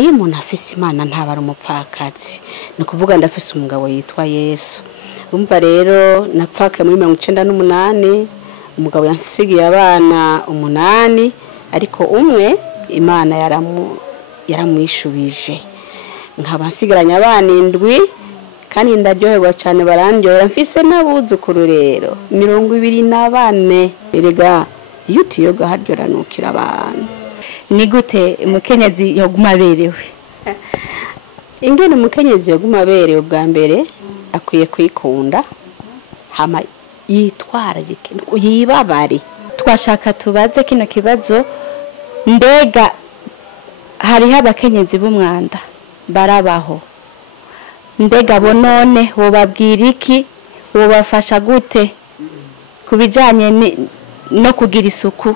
iyo umuntu afise Imana ntaba ari umupfakazi ni kuvuga ndafise umugabo yitwa Yesu. Umva rero napfaka muri 1998 umugabo yansigiye abana 8 ariko umwe Imana yaramwishubije nkaba nsigaranye abana 7 kandi ndaryoherwa cyane barandyohera mfise n'abuzukuru rero 24 erega iyo utiyoga haryoranukira abantu. Ni gute umukenyezi yoguma berewe? Ingene umukenyezi yoguma berewe bwa mbere akwiye kwikunda hama yitwararike yibabare. Twashaka tubaze kino kibazo, mbega hariho abakenyezi b'umwanda barabaho, mbega bo none wobabwira iki, wobafasha gute kubijanye no kugira isuku,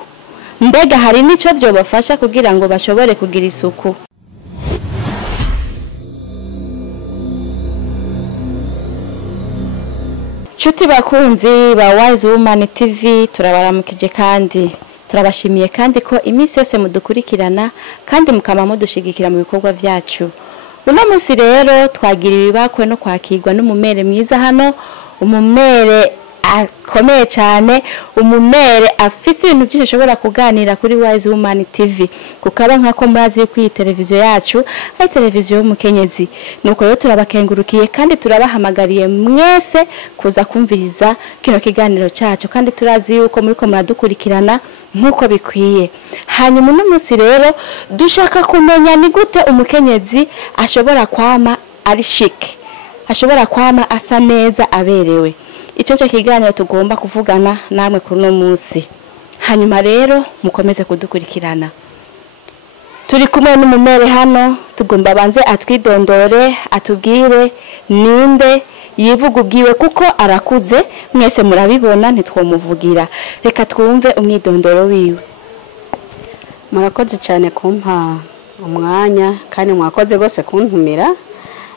mbega hari nico byobafasha kugira ngo bashobore kugira isuku? Chuti bakunzi ba Wise Woman TV, turabaramukije kandi turabashimiye kandi ko iminsi yose mudukurikirana kandi mukama mudushigikira mu bikorwa vyacu. Uno munsi rero twagira ibibakwe no kwakirwa n'umumere mwiza hano, umumere akomeye cyane, umumere afise ibintu byinshi ashobora kuganira kuri Wise Woman TV, kukaba nkako murazi ku televiziyo yacu ari televiziyo y'umukenyezi. Nuko rero turabakengurukiye kandi turabahamagariye mwese kuza kumviriza kino kiganiro cyacu kandi turazi yuko muri ko muradukurikirana nkuko bikwiye. Hanyuma uno munsi rero dushaka kumenya ni gute umukenyezi ashobora kwama ari chic, ashobora kwama asa neza aberewe. Icyo cyo kiganiro tugomba kuvugana namwe kuri no munsi. Hanyuma rero mukomeze kudukurikirana. Turi kumwe n'umumere hano, tugomba banze atwidondore, atubwire ninde yivuga ubwiwe kuko arakuze, mwese murabibona ntitwomuvugira. Reka twumve umwidondoro wiwe. Murakoze cyane kumpa umwanya kandi mwakoze gose kuntumira,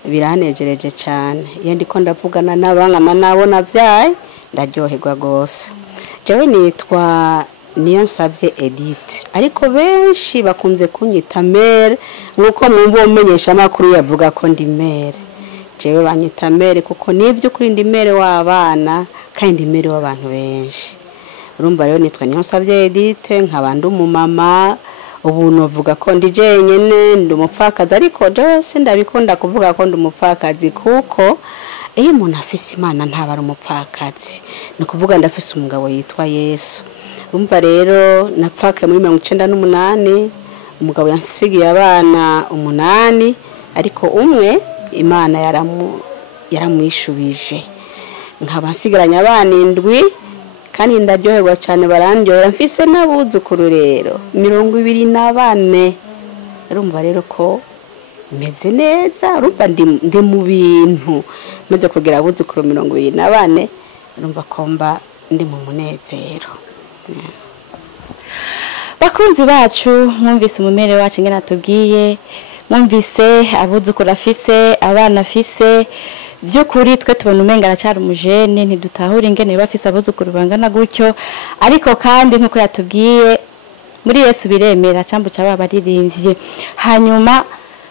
biranejereje cyane. Iyo ndiko ndavugana n'abangana nabo navyaye ndaryoherwa gose. Jewe nitwa Niyonsavye Edith ariko benshi bakunze kunyita Mere nkuko mwumva umenyesha makuru yavuga ko ndi Mere. Jewe banyita Mere kuko nivyo kuri ndi Mere w'abana kandi Mere w'abantu benshi. Urumva rero nitwa Niyonsavye Edith nkabandi umumama, ubu novuga ko ndi jenyene ndi umupfakazi ariko byose ndabikunda kuvuga ko ndi umupfakazi kuko iyo umuntu afise Imana ntaba ari umupfakazi ni kuvuga ndafise umugabo yitwa Yesu. Umva rero napfaka muri 1998 umugabo yansigiye abana 8 ariko umwe Imana yaramwishubije nkaba nsigaranye abana 7 kandi ndaryoherwa cyane barandyohera mfise n'abuzukuru rero 24. Urumva rero ko meze neza, urumva ndi mu bintu maze kugira abuzukuru 24. Urumva ko mba ndi mu munezero. Bakunzi bacu, mwumvise umumere wacu ngena tubwiye, mwumvise abuzukuru afise, abana afise. Byukuri twe tubona umenga aracyari umujene, ntidutahura ingene bafise abuzukuru bangana gutyo, ariko kandi nkuko yatubwiye muri Yesu biremera cyambu cyaba baririmbye. Hanyuma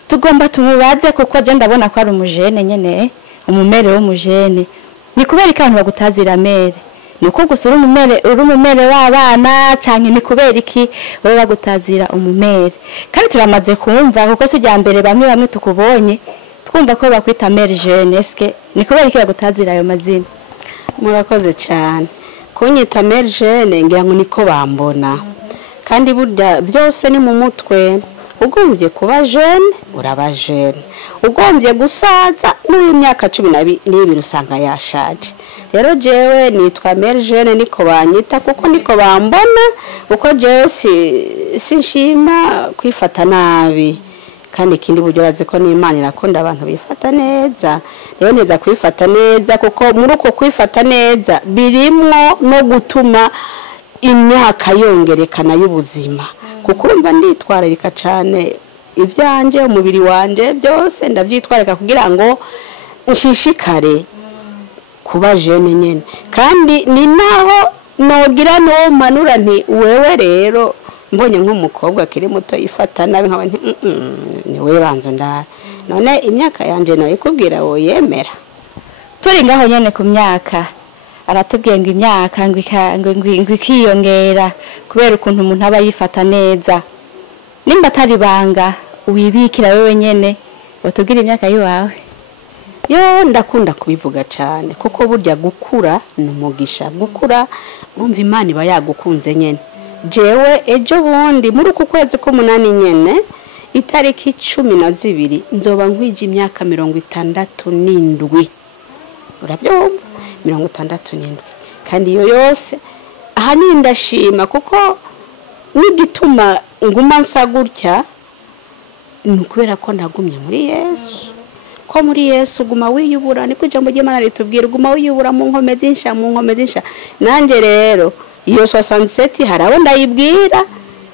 tugomba tumubaze kuko je ndabona ko ari umujene nyene, umumere w'umujene. Ni kubera ikantu bagutazira mere, nuko gusura umumere w'abana cyane, ni kubera iki baba bagutazira umumere? Kandi turamaze kumva kuko sijya mbere bamwe tukubonye twumva ko bakwita Mere Jeune. Eske ni kubera iki bagutazira ayo mazina? Murakoze cyane kunyita Mere Jeune, ngira ngo niko bambona kandi burya byose ni mu mutwe. Ugombye kuba jeune uraba jeune, ugombye gusaza n'imyaka 12 usanga yashaje. Rero jewe nitwa Mere Jeune niko banyita kuko niko bambona, uko jewe sinshima kwifata nabi kandi ikindi buryo bazi ko n'Imana irakunda abantu bifata neza. Rero neza kwifata neza kuko muri uko kwifata neza birimwo no gutuma imyaka yongerekana y'ubuzima, kuko urumva nditwararika cyane ibyanje, umubiri wanje byose ndavyitwareka kugira ngo nshishikare kuba jeune nyene. Kandi ni naho nogira no manura nti wewe rero mbonye nk'umukobwa akiri muto yifata nabi nkaba nti ni we banzo ndara none imyaka yanje nayo ikubwira wo yemera. Turi ngaho nyene ku myaka aratubwiye ngo imyaka ngo ikiyongera kubera ukuntu umuntu aba yifata neza. Nimba atari banga wibikira wewe nyene watubwira imyaka yiwawe. Yo ndakunda kubivuga cyane kuko burya gukura n'umugisha, gukura urumva Imana iba yagukunze nyene. Jewe ejo bundi muri uku kwezi k'umunani nyene itariki 12 nzoba nkwije imyaka 67. Uravyumva 67 kandi iyo yose ahani ndashima kuko n'igituma nguma nsa gutya nukubera ko nagumye muri Yesu. Ko muri Yesu guma wiyubura niko ijambo ry'Imana ritubwira guma wiyubura mu nkome z'insha nanje rero iyo 67 harabo ndayibwira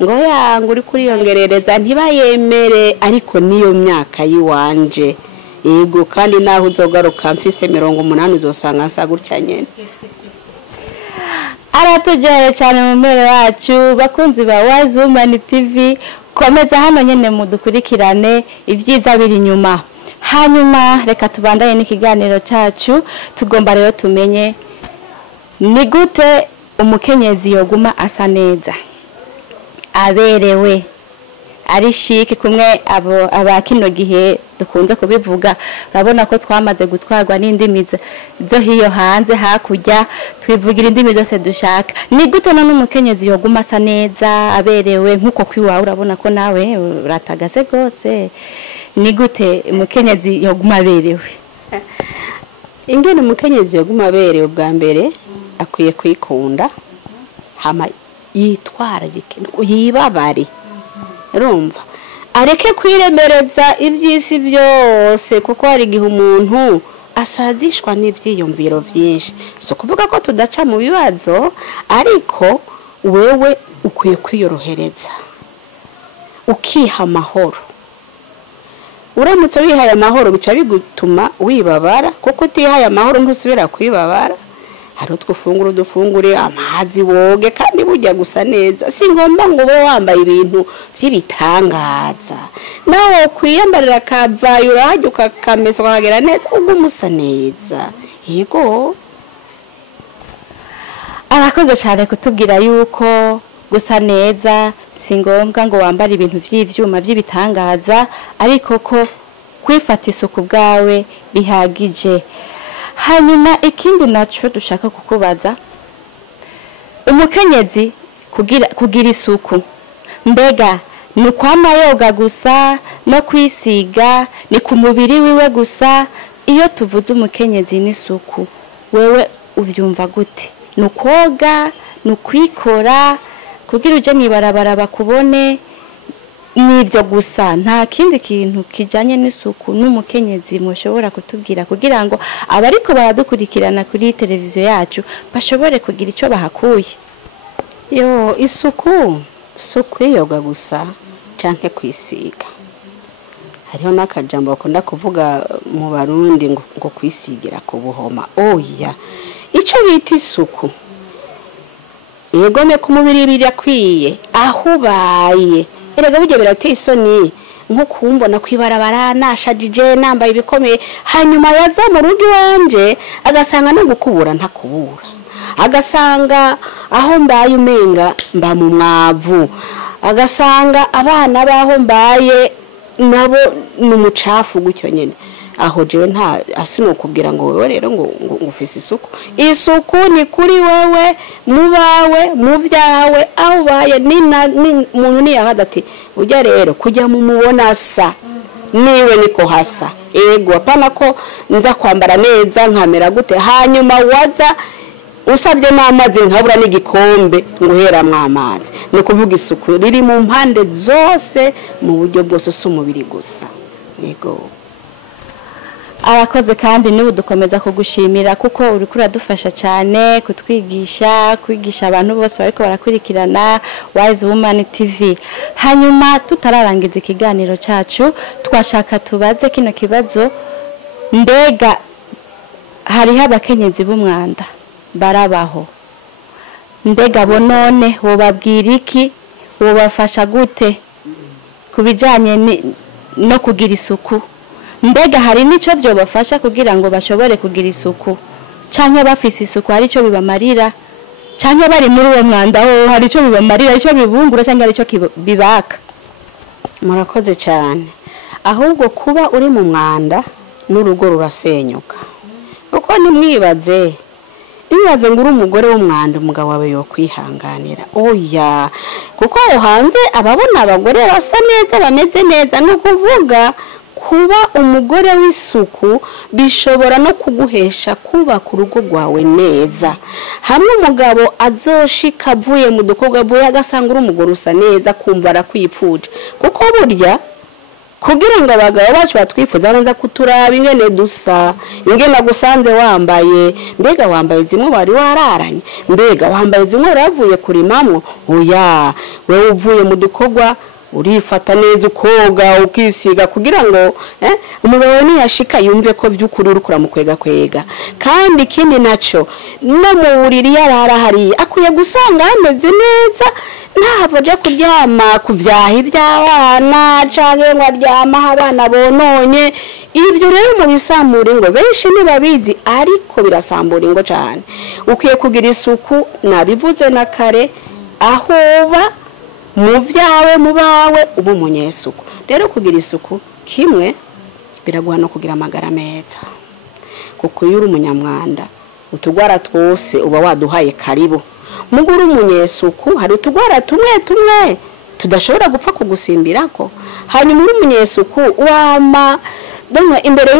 ngo yangu uri kuriyongerereza ntibayemere ariko niyo myaka yiwanje yego kandi naho uzogaruka mfise 80 uzosanga nsa gutya nyene. Aratujyaye cyane mu mbere wacu bakunzi ba Wise Woman TV, komeza hano nyene mudukurikirane ibyiza biri nyuma. Hanyuma reka tubandaye n'ikiganiro cyacu, tugomba rero tumenye ni gute umukenyezi yoguma asa neza aberewe ari shike kumwe abakino gihe dukunze kubivuga. Urabona ko twamaze gutwarwa n'indimi zo hiyo hanze hakurya twivugira indimi zose dushaka. Ni gute none umukenyezi yoguma asa neza aberewe nkuko kwiwawe urabona ko nawe uratagase gose. Ni gute umukenyezi yoguma aberewe? Ingene umukenyezi yoguma aberewe bwa mbere akwiye kwikunda hama yitwararike yibabari. Urumva areke kwiremereza ibyisi byose kuko hari gihe umuntu asazishwa n'ibyiyumviro byinshi. So kuvuga ko tudaca mu bibazo ariko wewe ukwiye kwiyorohereza ukiha amahoro. Uramutse wihaye amahoro bica bigutuma wibabara kuko utihaye amahoro ntusubira kwibabara. Hari utwufunguro dufungure amazi woge kandi bujya gusa neza. Si ngomba ngo ube wambaye ibintu by'ibitangaza nawe kwiyambarira kavayo urajya ukakamesa ukagera neza ugumusa neza. Yego arakoze cyane kutubwira yuko gusa neza si ngombwa ngo wambare ibintu by'ivyuma by'ibitangaza ariko ko kwifata isuku bwawe bihagije. Hanyuma ikindi naco dushaka kukubaza, umukenyezi kugira isuku mbega ni kwama yoga gusa no kwisiga ni ku mubiri wiwe gusa? Iyo tuvuze umukenyezi n'isuku wewe uvyumva gute? Ni koga, ni kwikora kugira uje mwibarabara bakubone nivyo gusa nta kindi kintu kijanye n'isuku n'umukenyezi mushobora kutubwira kugira ngo abariko baradukurikirana kuri televiziyo yacu bashobore kugira ico bahakuye? Yo isuku yoga gusa canke kwisiga. Hariho n'akajambo bakunda kuvuga mu Barundi ngo kwisigira ku buhoma. Oya ico bita isuku yegome ku mubiri birakwiye aho baye. Erega buje birateye isoni nko kumbona kwibarabara nashajije nambaye ibikomeye hanyuma yaza mu rugo wanje agasanga no gukubura ntakubura, agasanga aho mbaye umenga mba mu mwavu, agasanga abana baho mbaye nabo n'umucafu gutyo nyene. Aho jewe nta asino kubwira ngo wewe rero ngo ufise isuku. Isuku ni kuri wewe mubawe mu byawe aho baye ni muntu ni yahada ati ujya rero kujya mu mubona sa niwe niko hasa. Ego apana ko nza kwambara neza nkamera gute hanyuma waza usabye n'amazi nkabura n'igikombe nguheramwe amazi. No kuvuga isuku riri mu mpande zose mu buryo bwose s'umubiri gusa. Ego arakoze kandi niwe dukomeza kugushimira kuko uri kuradufasha cyane kwigisha abantu bose bariko barakurikirana Wise Woman TV. Hanyuma tutararangiza ikiganiro cyacu twashaka tubaze kino kibazo, mbega hariho abakenyezi b'umwanda barabaho, mbega bo none wobabwira iki wobafasha gute kubijanye no kugira isuku mbega hari nico byobafasha kugira ngo bashobore kugira isuku canke bafise isuku hari ico bibamarira canke bari muri uwo mwanda ho hari ico bibamarira ico bibungura canke ari ico bibaka murakoze cyane ahubwo kuba uri mu mwanda n'urugo rurasenyuka uko nimwibaze ngo uri umugore w'umwanda umugabo wawe yo kwihanganira oya kuko aho hanze ababona abagore basa neza bameze neza no kuvuga kuba umugore w'isuku bishobora no kuguhesha kuba ku rugo rwawe neza hamwe umugabo azoshika avuye mu dukorwa buye agasanga uri umugore usa neza kumva arakwipfuje kuko burya kugira ngo abagabo bacu batwifuza banza kuturaba ingene dusa ingene gusanze wambaye mbega wambaye zimwe wari wararanye mbega wambaye zimwe uravuye kurimamwo oya wewe uvuye mu dukorwa urifata neza ukoga ukisiga kugira ngo umugabo niyashika yumve ko by'ukuri uri kuramukwega kwega kandi ikindi naco no mu buriri yarara hari akuye gusanga ameze neza ntahava aje kuryama ku vyaha iby'abana canke ngo aryama abana bononye ibyo rero mu bisamura ngo benshi nibabizi ariko birasambura ingo cyane ukwiye kugira isuku nabivuze na kare aho uba mu byawe mu bawe uba umunyesuku rero kugira isuku kimwe biraguha no kugira amagara meza kuko iyo uri umunyamwanda utugwara twose uba waduhaye karibu muguru umunyesuku hari utugwara tumwe tudashobora gupfa kugusimbirako hanyuma uri umunyesuku wama imbere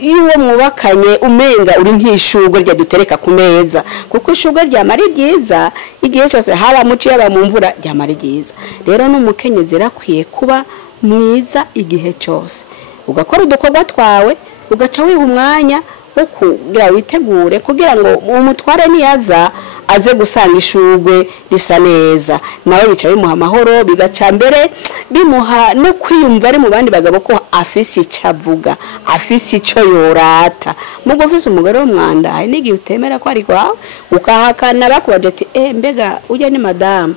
y'uwo mwubakanye umenga uri nk'ishugwe rya dutereka ku meza kuko ishugwe ryamara ryiza igihe cyose haba muci yaba mu mvura ryamara ryiza rero n'umukenyezi rakwiye kuba mwiza igihe cyose ugakora udukorwa twawe ugaca wiha umwanya wo kugira witegure kugira ngo umutware niyaza aze gusanga ishugwe risa neza nawe bica bimuha amahoro bigaca mbere bimuha no kwiyumva ari mu bandi bagabo ko afise icavuga afise ico yorata mugo ufise umugore w'umwanda hari n'igihe utemera ko ari kwawe ukahakana bakubaje ati mbega ujya ni madame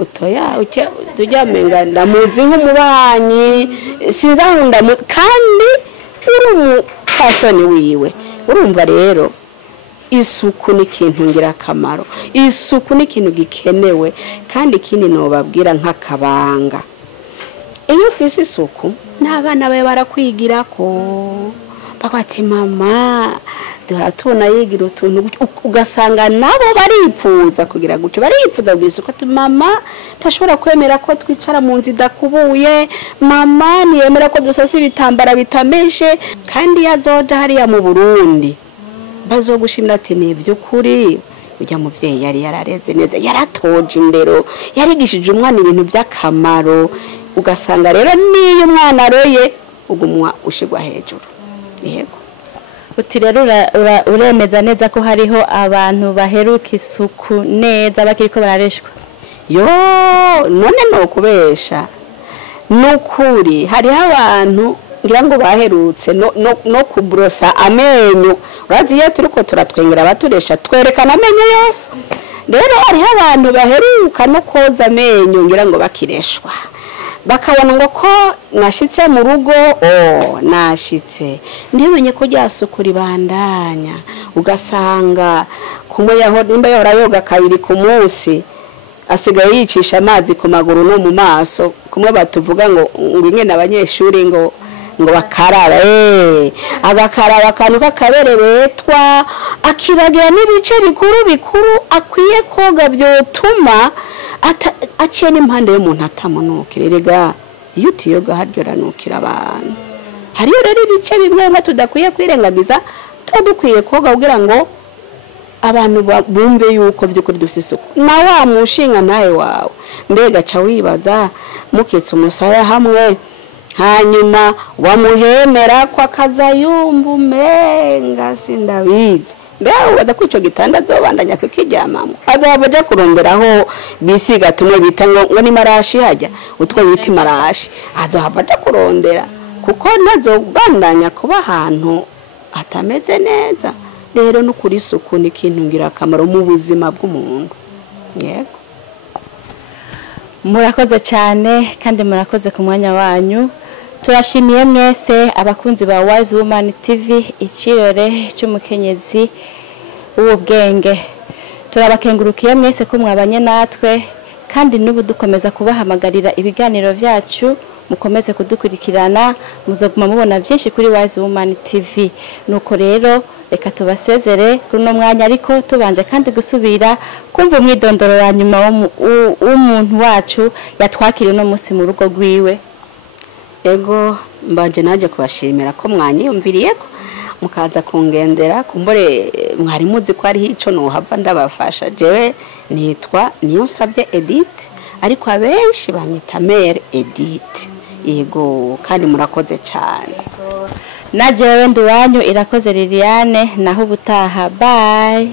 utoya tujyamenga ndamuzi nk'umubanyi sinzahunda kandi uri umufasoni wiwe urumva rero isuku ni ikintu ngirakamaro isuku ni ikintu gikenewe kandi ikindi nobabwira nk'akabanga iyo ufise isuku n'abana bawe barakwigira ko bakwati mama duratuna yigira utuntu ugasanga nabo baripfuza kugira gutyo baripfuza kugira isuku ati mama ntashobora kwemera ko twicara mu nzu idakubuye mama niyemera ko dusasa ibitambara bitameshe kandi yazoja hariya mu Burundi bazogushimira ati ni by'ukuri ujya muvyeyi yari yarareze neza yaratoje indero yarigishije umwana ibintu by'akamaro ugasanga rero niyo umwana aroye ugumwa ushigwa hejuru yego uti rero uremeza neza ko hariho abantu baheruka isuku neza bakiriko barareshwa yo none no kubesha nukuri hariho abantu ngira ngo baherutse no kubrosa amenyo uraziye turiko turatwengera baturesha twerekana amenyo yose rero hariho abantu baheruka no koza amenyo ngira ngo bakireshwa bakabona ngo ko nashitse mu rugo nashitse ndimenye ko ryasukura ibandanya ugasanga kumwe yaho nimba yora yoga kabiri ku munsi asigaye yicisha amazi ku maguru no mu maso kumwe batuvuga ngo ingene abanyeshuri ngo bakaraba agakaraba akantu kakaberebetwa akibagira n'ibice bikuru akwiye koga byotuma aciye n'impande y'umuntu atamunukira rega iyo utiyoga haryoranukira abantu hariyo rero ibice bimwe nka tudakwiye kwirengagiza dukwiye koga kugira ngo abantu bumve yuko by'ukuri dufite isuku na wa mushinga nawe wawe mbega ca wibaza mukitse umusaya hamwe hanyuma wamuhemera ko akazayumva umenga sindabizi mbega ubaza ko icyo gitanda azobandanya kukiryamamo azaba aja kuronderaho bisiga tumwe bita ngo ni marashi hajya utwo bita imarashi azaba aja kurondera kuko nazo bandanya kuba ahantu atameze neza rero no kuri isuku ni ikintu ngirakamaro mu buzima bw'umuntu yego murakoze cyane kandi murakoze ku mwanya wanyu. Turashimiye mwese abakunzi ba Wise Woman TV, ikirore cy'umukenyezi w'ubwenge. Turabakengurukiye mwese ko mwabanye natwe, kandi n'ubu dukomeza kubahamagarira ibiganiro byacu, mukomeze kudukurikirana, muzoguma mubona byinshi kuri Wise Woman TV. Nuko rero reka tubasezere kuri no mwanya, ariko tubanje kandi gusubira kumva umwidondoro wa nyuma w'umuntu wacu yatwakiriye no munsi mu rugo rwiwe. Ego mbanje naje kubashimira ko mwanyiyumviriye ko mukaza kungendera, kumbore mwari muzi ko ari ico no hava ndabafasha. Jewe nitwa Niyonsavye Edith, ariko abenshi banyita Mere Edith. Yego kandi murakoze cyane. Na jewe ndi wanyu Irakoze Liliane, naho ubutaha. Bye.